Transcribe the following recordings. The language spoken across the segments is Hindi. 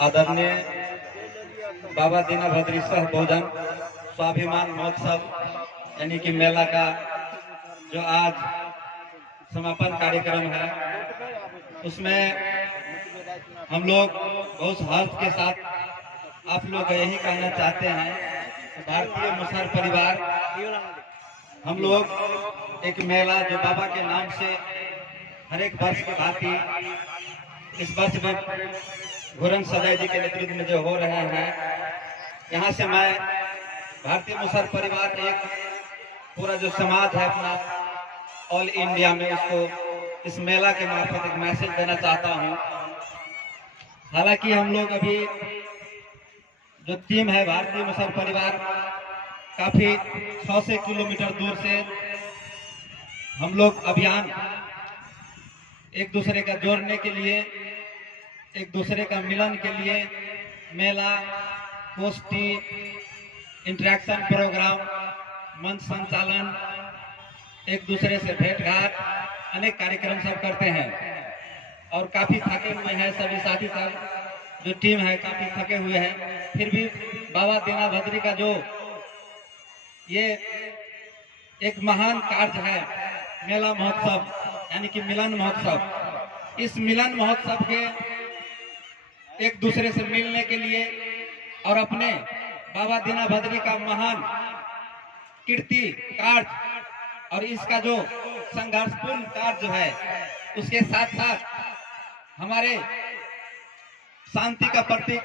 आदरणीय बाबा दीनभद्र सह भोजन स्वाभिमान महोत्सव यानी कि मेला का जो आज समापन कार्यक्रम है, उसमें हम लोग बहुत हर्ष के साथ आप लोग यही कहना चाहते हैं, भारतीय मुसहर परिवार हम लोग एक मेला जो बाबा के नाम से हर एक वर्ष की भांति इस वर्ष में घुरन सजय जी के नेतृत्व में जो हो रहे हैं, यहाँ से मैं भारतीय मुसहर परिवार एक पूरा जो समाज है अपना ऑल इंडिया में, उसको इस मेला के मार्फत एक मैसेज देना चाहता हूँ। हालांकि हम लोग अभी जो टीम है भारतीय मुसहर परिवार, काफी 600 किलोमीटर दूर से हम लोग अभियान एक दूसरे का जोड़ने के लिए, एक दूसरे का मिलन के लिए मेला, गोष्ठी, इंटरेक्शन प्रोग्राम, मंच संचालन, एक दूसरे से भेंट घाट, अनेक कार्यक्रम सब करते हैं और काफी थके हुए हैं सभी साथी सब। जो टीम है काफी थके हुए हैं, फिर भी बाबा दीनभद्र का जो ये एक महान कार्य है मेला महोत्सव यानी कि मिलन महोत्सव, इस मिलन महोत्सव के एक दूसरे से मिलने के लिए और अपने बाबा दीनभद्र का महान कीर्ति कार्य और इसका जो संघर्षपूर्ण कार्य जो है, उसके साथ साथ हमारे शांति का प्रतीक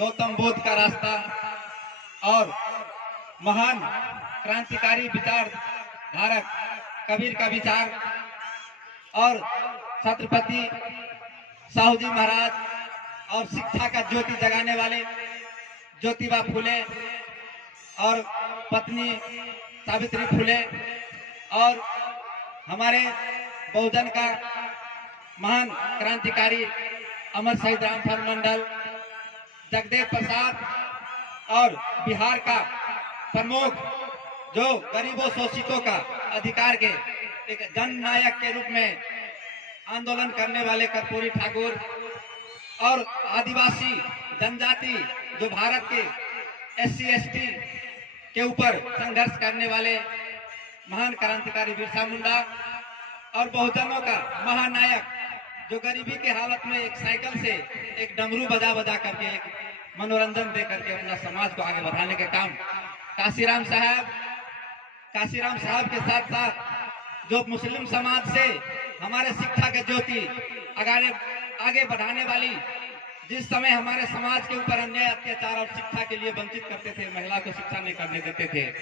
गौतम बुद्ध का रास्ता और महान क्रांतिकारी विचार धारक कबीर का विचार और छत्रपति साहू जी महाराज और शिक्षा का ज्योति जगाने वाले ज्योतिबा फुले और पत्नी सावित्री फुले और हमारे बहुजन का महान क्रांतिकारी अमर शहीद रामफल मंडल, जगदेव प्रसाद और बिहार का प्रमुख जो गरीबों शोषितों का अधिकार के एक जननायक के रूप में आंदोलन करने वाले कर्पूरी ठाकुर और आदिवासी जनजाति जो भारत के SC ST के ऊपर संघर्ष करने वाले महान क्रांतिकारी बिरसा मुंडा और बहुजनों का महानायक जो गरीबी के हालत में एक साइकिल से एक डमरू बजा बजा करके एक मनोरंजन दे करके अपना समाज को आगे बढ़ाने का काम काशीराम साहब के साथ साथ जो मुस्लिम समाज से हमारे शिक्षा के ज्योति आगे बढ़ाने वाली, जिस समय हमारे समाज के ऊपर अन्याय अत्याचार और शिक्षा के लिए वंचित करते थे, महिला को शिक्षा नहीं करने देते थे,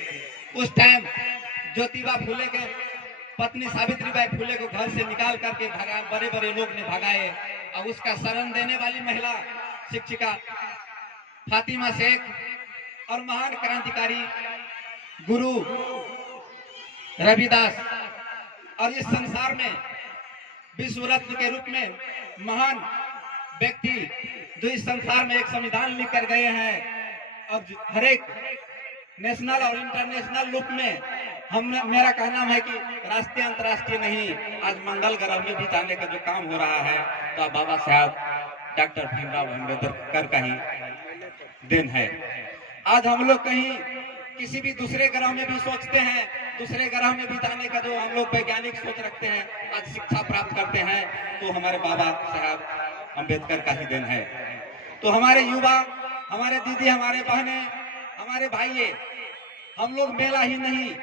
उस टाइम ज्योतिबा फुले के पत्नी सावित्रीबाई फुले को घर से निकाल करके भगा, बड़े बड़े लोग ने भगाए और उसका शरण देने वाली महिला शिक्षिका फातिमा शेख और महान क्रांतिकारी गुरु रविदास और इस संसार में विश्व रत्न के रूप में महान व्यक्ति जो इस संसार में एक संविधान लिख कर गए हैं और हर एक नेशनल और इंटरनेशनल रूप में मेरा कहना है कि राष्ट्रीय अंतर्राष्ट्रीय नहीं, आज मंगल ग्रह में भी जाने का जो काम हो रहा है तो बाबा साहब डॉक्टर भीमराव अम्बेडकर का ही दिन है। आज हम लोग कहीं किसी भी दूसरे ग्रह में भी सोचते हैं, दूसरे ग्रह में भी जाने का जो हम लोग वैज्ञानिक सोच रखते हैं, आज शिक्षा प्राप्त करते हैं तो हमारे बाबा साहब अम्बेडकर का ही दिन है। तो हमारे युवा, हमारे दीदी, हमारे बहने, हमारे भाई, हम लोग मेला ही नहीं,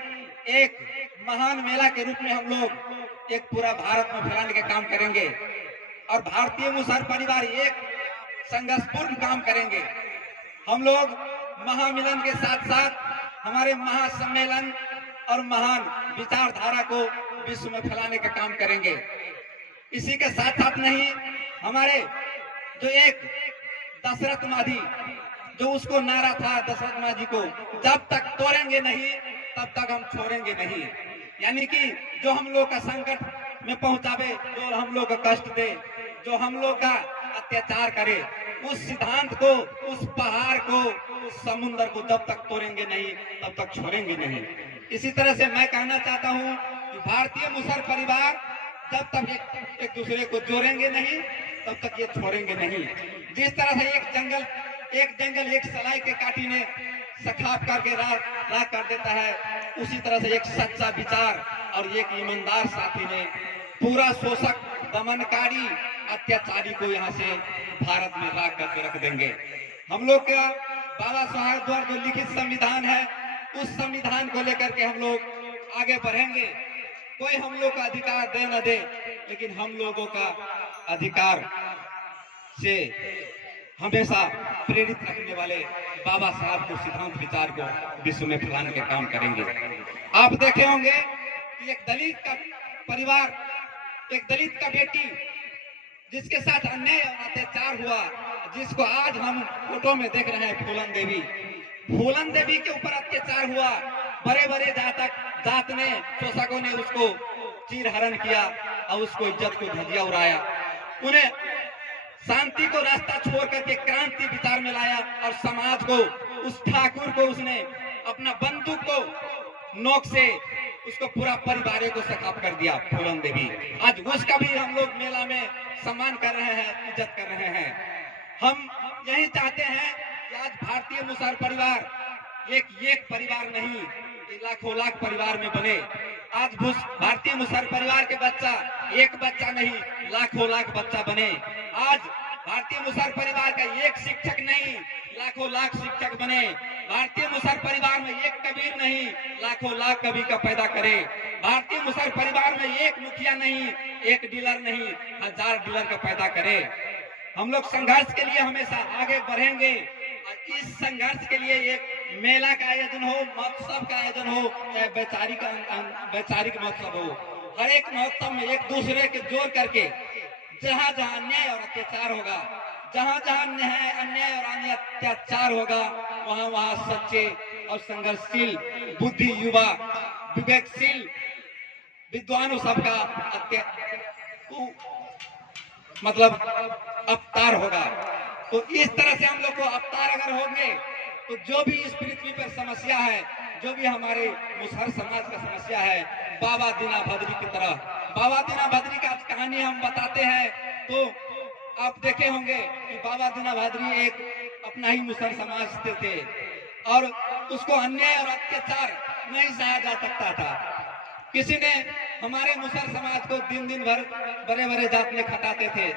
एक महान मेला के रूप में हम लोग एक पूरा भारत में फैलाने का काम करेंगे और भारतीय मुसहर परिवार एक संघर्षपूर्ण काम करेंगे। हम लोग महामिलन के साथ साथ हमारे महासम्मेलन और महान विचारधारा को विश्व में फैलाने का काम करेंगे। इसी के साथ साथ नहीं, हमारे जो एक दशरथ मांझी जो उसको नारा था दशरथ मांझी को, जब तक तोड़ेंगे नहीं तब तक हम छोड़ेंगे नहीं, यानी कि जो हम लोग का संकट में पहुंचावे, जो हम लोग का कष्ट दे, जो हम लोग का अत्याचार करे, उस सिद्धांत को, उस पहाड़ को, उस समुद्र को जब तक तोड़ेंगे नहीं तब तक छोड़ेंगे नहीं। इसी तरह से मैं कहना चाहता हूं कि भारतीय मुसहर परिवार जब तक एक दूसरे को जोड़ेंगे नहीं तब तक ये छोड़ेंगे नहीं। जिस तरह से एक जंगल एक सलाई के काटी ने सखाप करके राख कर देता है, उसी तरह से एक सच्चा विचार और एक ईमानदार साथी ने पूरा शोषक, दमनकारी, अत्याचारी को यहाँ से भारत में राख करके रख देंगे। हम लोग का बाबा साहेब द्वारा जो लिखित संविधान है, उस संविधान को लेकर के हम लोग आगे बढ़ेंगे। कोई हम लोग का अधिकार दे न दे, लेकिन हम लोगों का अधिकार से हमेशा प्रेरित रखने वाले बाबा साहब को सिद्धांत विचार को विश्व में फैलाने के काम करेंगे। आप देखे होंगे कि एक दलित का परिवार, एक दलित का बेटी जिसके साथ अन्याय और अत्याचार हुआ, जिसको आज हम फोटो में देख रहे हैं, फूलन देवी के ऊपर अत्याचार हुआ। बड़े बड़े जात ने, शोषकों ने उसको चीरहरण किया और उसको इज्जत को धजिया उड़ाया। उन्हें शांति को रास्ता छोड़ करके क्रांति विचार में लाया और समाज को, उस ठाकुर को उसने अपना बंदूक को नोक से उसको पूरा परिवार को सखाप कर दिया। फूलन देवी, आज उसका भी हम लोग मेला में सम्मान कर रहे हैं, इज्जत कर रहे हैं। हम यही चाहते हैं कि आज भारतीय मुसहर परिवार एक परिवार नहीं, लाखों लाख परिवार में बने। आज भारतीय मुसहर परिवार के बच्चा एक बच्चा नहीं, लाखों लाख बच्चा बने। आज भारतीय मुसहर परिवार का एक शिक्षक नहीं, लाखों लाख शिक्षक बने। भारतीय मुसहर परिवार में एक कबीर नहीं, लाखों लाख कबीर का पैदा करे। भारतीय मुसहर परिवार में एक मुखिया नहीं, एक डीलर नहीं, 1000 डीलर का पैदा करे। हम लोग संघर्ष के लिए हमेशा आगे बढ़ेंगे। इस संघर्ष के लिए एक मेला का आयोजन हो, महोत्सव का आयोजन हो, चाहे वैचारिक महोत्सव हो, हर एक महोत्सव में एक दूसरे के जोड़ करके जहाँ जहाँ अन्याय और अत्याचार होगा, जहाँ जहाँ अन्याय और अत्याचार होगा, वहाँ वहाँ सच्चे और संघर्षशील बुद्धि युवा, विवेकशील विद्वानों सबका मतलब अवतार होगा। तो इस तरह से हम लोग को अवतार अगर होंगे तो जो भी इस पृथ्वी पर समस्या है, जो भी हमारे मुसहर समाज का समस्या है, बाबा दीना भद्री की तरह, बाबा दीना भद्री का कहानी हम बताते हैं तो आप देखे होंगे कि बाबा दीना भद्री एक अपना ही मुसहर समाज से थे और उसको अन्याय और अत्याचार नहीं सहा जा सकता था। किसी ने हमारे मुसहर समाज को दिन दिन भर बड़े बड़े जात में खटाते थे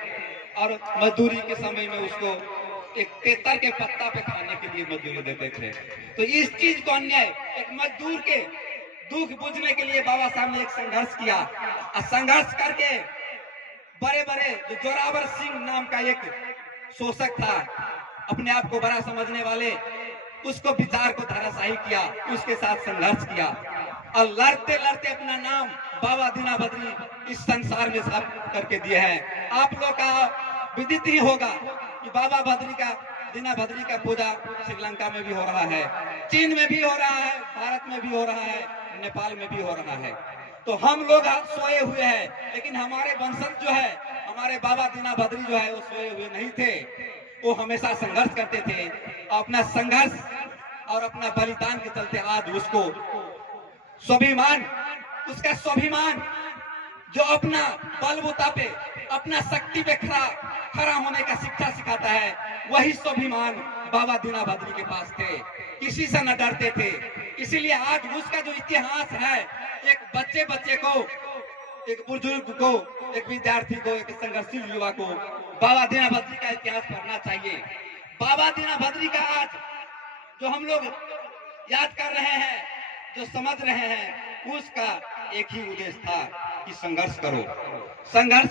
और मजदूरी के समय में उसको एक तेतर के पत्ता पे खाने के लिए मजदूरी देते थे। तो इस चीज को अन्याय, एक मजदूर के दुख बुझने के लिए बाबा साहब ने एक संघर्ष किया और संघर्ष करके बड़े बड़े जो जोरावर सिंह नाम का एक शोषक था, अपने आप को बड़ा समझने वाले, उसको विचार को धराशायी किया, उसके साथ संघर्ष किया और लड़ते लड़ते अपना नाम बाबा दीना भद्री इस संसार में साफ करके दिए हैं। आप लोग का विदित ही होगा कि बाबा दीना भद्री का पूजा श्रीलंका में भी हो रहा है, चीन में भी हो रहा है, भारत में भी हो रहा है, नेपाल में भी हो रहा है। तो हम लोग सोए हुए हैं, लेकिन हमारे वंशज जो है, हमारे बाबा दीना भद्री जो है, वो सोए हुए नहीं थे। वो हमेशा संघर्ष करते थे। अपना संघर्ष और अपना बलिदान के चलते आज उसको स्वाभिमान, उसका स्वाभिमान जो अपना बलबूता पे, अपना शक्ति पे खड़ा होने का शिक्षा सिखाता है, वही स्वाभिमान बाबा दीना भद्री के पास थे। किसी से न डरते थे। इसीलिए आज उसका जो इतिहास है, एक बच्चे को, एक बुजुर्ग को, एक विद्यार्थी को, एक संघर्षशील युवा को बाबा दीना भद्री का इतिहास पढ़ना चाहिए। बाबा दीना भद्री का आज जो हम लोग याद कर रहे हैं, जो समझ रहे हैं, उसका एक ही उद्देश्य था कि संघर्ष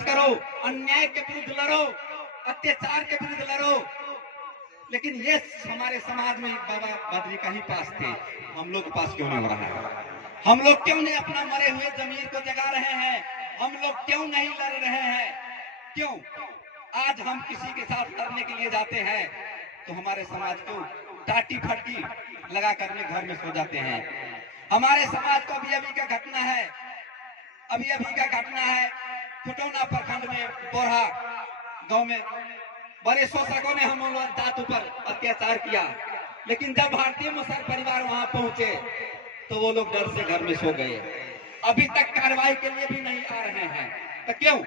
करो, अन्याय के विरुद्ध लड़ो, अत्याचार के विरुद्ध लड़ो। लेकिन ये हमारे समाज में बाबा भद्री का ही पास थे, हम लोग के पास क्यों नहीं हो रहा है? हम लोग क्यों नहीं अपना मरे हुए जमीर को जगा रहे हैं? हम लोग क्यों नहीं लड़ रहे हैं? क्यों आज हम किसी के साथ लड़ने के लिए जाते हैं तो हमारे समाज को टाटी फटी लगा कर घर में सो जाते हैं? हमारे समाज को अभी का घटना है, खुटौना प्रखंड में बोरहा गांव में बड़े शोषकों ने हम लोग जात पर अत्याचार किया, लेकिन जब भारतीय मुसहर परिवार वहां पहुंचे तो वो लोग डर से घर में सो गए। अभी तक कार्रवाई के लिए भी नहीं आ रहे हैं। तो क्यों?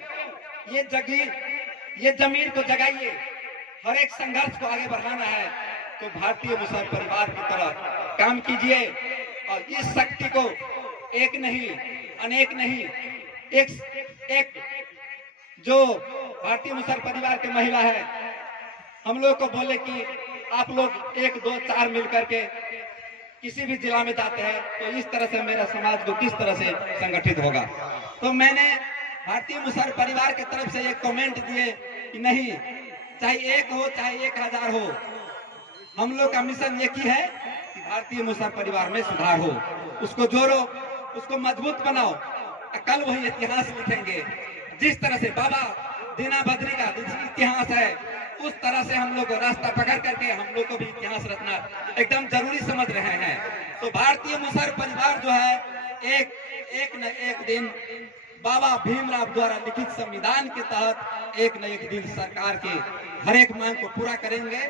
ये जमीर को जगाइए, हर एक संघर्ष को आगे बढ़ाना है तो भारतीय मुसहर परिवार की तरह काम कीजिए और इस शक्ति को एक नहीं, अनेक नहीं, एक जो भारतीय मुसहर परिवार की महिला है, हम लोग को बोले कि आप लोग 1, 2, 4 मिलकर के किसी भी जिला में जाते हैं तो इस तरह से मेरा समाज को किस तरह से संगठित होगा। तो मैंने भारतीय मुसहर परिवार की तरफ से एक कमेंट दिए कि नहीं, चाहे 1 हो चाहे 1000 हो, हम लोग का मिशन एक ही है कि भारतीय मुसहर परिवार में सुधार हो, उसको जोड़ो, उसको मजबूत बनाओ। कल वही इतिहास लिखेंगे जिस तरह से बाबा दीना बद्री का इतिहास है, उस तरह से हम लोग रास्ता पकड़ करके हम लोग को भी इतिहास रचना एकदम जरूरी समझ रहे हैं। तो भारतीय मुसहर परिवार जो है एक न एक दिन बाबा भीमराव द्वारा लिखित संविधान के तहत एक न एक दिन सरकार के हर एक मांग को पूरा करेंगे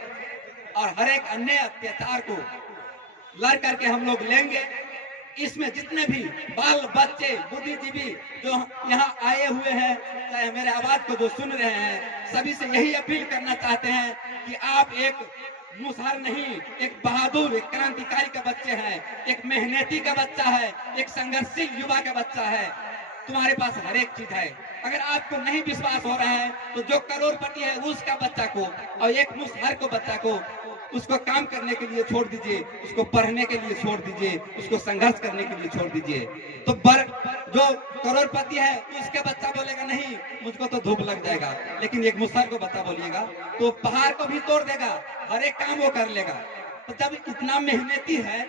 और हर एक अन्य अत्याचार को लड़ करके हम लोग लेंगे। इसमें जितने भी बाल बच्चे बुद्धिजीवी जो यहाँ आए हुए हैं, चाहे मेरे आवाज को जो सुन रहे हैं, सभी से यही अपील करना चाहते हैं कि आप एक मुसहर नहीं, एक बहादुर, एक क्रांतिकारी का बच्चे हैं, एक मेहनती का बच्चा है, एक संघर्षशील युवा का बच्चा है। तुम्हारे पास हर एक चीज है। अगर आपको नहीं विश्वास हो रहा है तो जो करोड़पति है उसका बच्चा को और एक मुसहर को बच्चा को उसको काम करने के लिए छोड़ दीजिए, उसको पढ़ने के लिए छोड़ दीजिए, उसको संघर्ष करने के लिए छोड़ दीजिए। तो जो करोड़पति है उसके बच्चा बोलेगा नहीं मुझको तो धूप लग जाएगा, लेकिन एक मुसहर को बच्चा बोलिएगा तो पहाड़ को भी तोड़ देगा, हर एक काम वो कर लेगा। तो जब इतना मेहनती है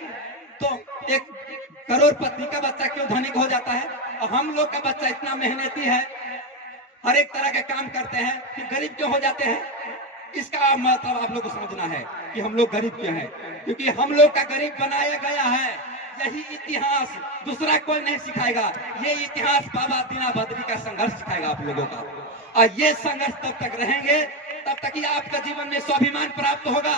तो एक करोड़पति का बच्चा क्यों धनिक हो जाता है और हम लोग का बच्चा इतना मेहनती है, हर एक तरह के काम करते हैं, कि गरीब क्यों हो जाते हैं? इसका मतलब आप लोग को समझना है कि हम लोग गरीब क्यों हैं, क्योंकि हम लोग का गरीब बनाया गया है। यही इतिहास दूसरा कोई नहीं सिखाएगा, ये इतिहास बाबा दीना बद्री का संघर्ष सिखाएगा आप लोगों का। और ये संघर्ष तब तक रहेंगे तब तक ही आपका जीवन में स्वाभिमान प्राप्त होगा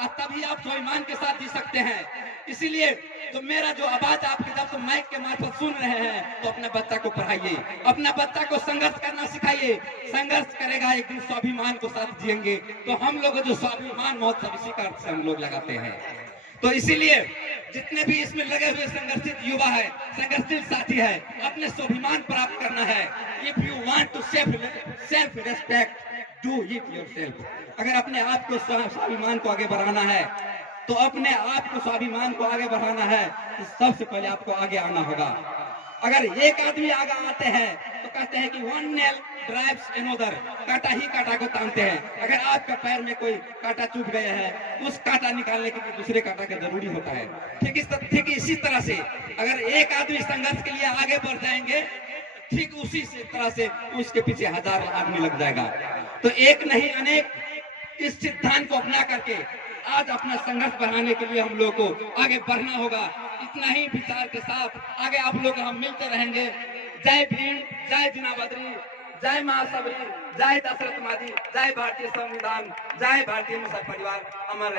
और तभी आप स्वाभिमान के साथ जी सकते हैं। इसीलिए तो मेरा जो आवाज आपके जब तो माइक के मार्फत सुन रहे हैं तो अपने बच्चा को पढ़ाइए, अपना बच्चा को संघर्ष करना सिखाइए। संघर्ष करेगा एक दिन स्वाभिमान को साथ जिएंगे। तो हम लोग जो स्वाभिमान महोत्सव इसी का अर्थ से हम लोग लगाते हैं। तो इसीलिए जितने भी इसमें लगे हुए संघर्षित युवा है, संघर्षित साथी है, अपने स्वाभिमान प्राप्त करना है। If you want to self respect, do it yourself. अगर अपने आप को स्वाभिमान को आगे बढ़ाना है तो अपने आप को स्वाभिमान को आगे बढ़ाना है तो सबसे पहले आपको आगे आना होगा। अगर एक आदमी आगे आते हैं तो कहते हैं कि वन नेल ड्राइव्स अनदर, कांटा ही कांटा को तानते हैं। अगर आपका पैर में कोई कांटा चुभ गया है, उस कांटा निकालने के लिए दूसरे कांटा का जरूरी होता है। ठीक इसी तरह से अगर एक आदमी संघर्ष के लिए आगे बढ़ जाएंगे, ठीक उसी से तरह से उसके पीछे 1000 आदमी लग जाएगा। तो एक नहीं अनेक इस सिद्धांत को अपना करके आज अपना संघर्ष बढ़ाने के लिए हम लोग को आगे बढ़ना होगा। इतना ही विचार के साथ आगे आप लोग हम मिलते रहेंगे। जय भीम, जय दीना बद्री, जय महासबरी, जय दशरथ मादी, जय भारतीय संविधान, जय भारतीय मुसहर परिवार, अमर रहे।